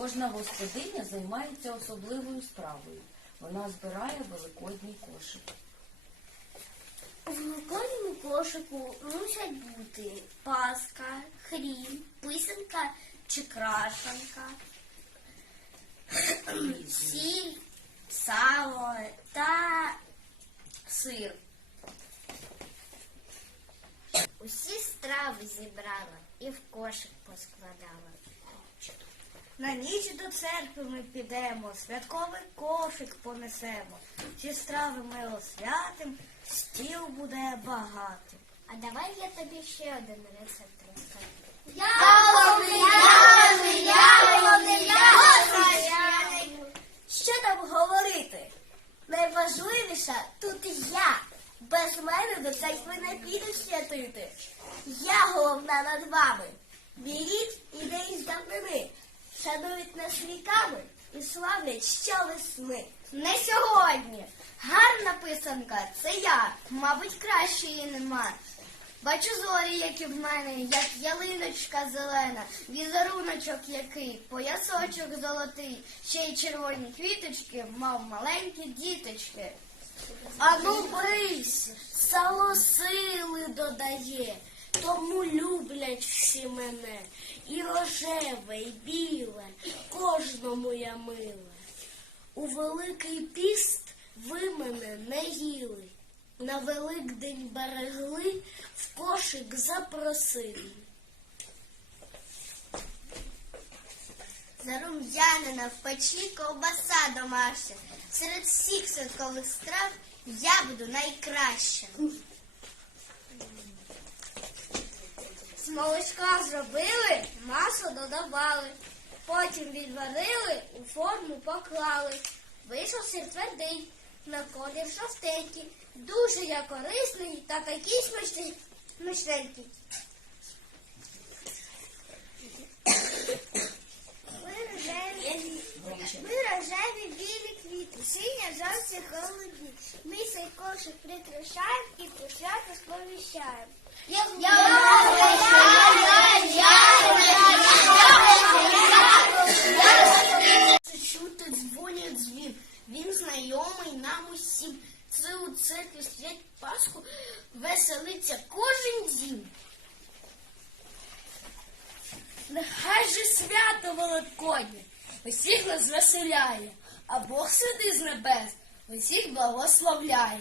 Кожна господиня займається особливою справою. Вона збирає великодній кошик. У великодньому кошику мусять бути паска, хрін, писанка чи крашанка, сіль, сало та сир. Усі страви зібрала і в кошик поскладала. На ніч до церкви ми підемо, святковий кошик понесемо. Ці страви ми освятим, стіл буде багатим. А давай я тобі ще один рецепт розкажу. Ягоди, ягоди, ягоди, ягоди. Що там говорити? Найважливіша тут я. Без мене до церкви не підеш святити. Я головна над вами. Беріть ідеї з давнини, шанують нас віками і славлять щовесни. Не сьогодні. Гарна писанка, це я. Мабуть, кращої нема. Бачу зорі, які в мене, як ялиночка зелена, візеруночок який, поясочок золотий, ще й червоні квіточки, мав маленькі діточки. Ану брись, сало сили додає, тому люблять всі мене. І рожеве, і біле, кожному я миле. У Великий піст ви мене не їли. На Великдень берегли, в кошик запросили. Зарум'янина в печі ковбаса домашня. Серед всіх святкових страв я буду найкраща. З молочка зробили, масло додавали. Потім відварили, у форму поклали. Вийшов сир твердий, на колір жовтенький. Дуже я корисний та такий смачний, смачненький. Ми рожеві, ми рожеві синя жовті голубі. Ми цей кошик прикрашаємо і про свято сповіщаємо. Це чути дзвонять дзвін. Він знайомий нам усім. Це у церкві свять Пасху веселиться кожен дім. Нехай же свято Великоднє усіх нас веселяє, а Бог святий з небес усіх благословляє.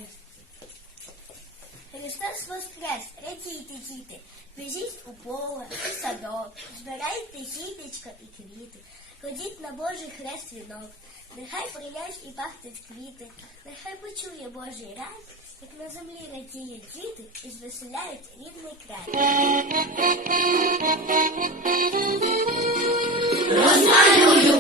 Христос Воскрес, радійте, діти, біжіть у поле, у садок, збирайте сітечко і квіти, ходіть на Божий хрест вінок, нехай прийдеш і пахнуть квіти, нехай почує Божий рай, як на землі радіють діти і звеселяють рідний край. Писанка,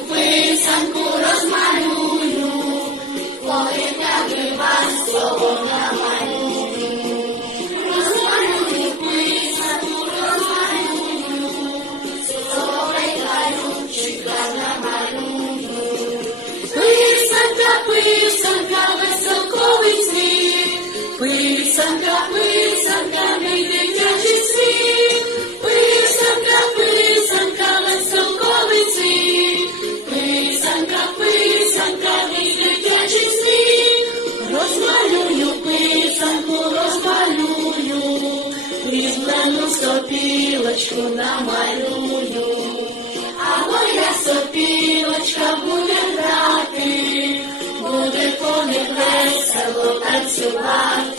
сопілочку намалюю. А моя сопілочка буде грати, буде по них весело танцювати.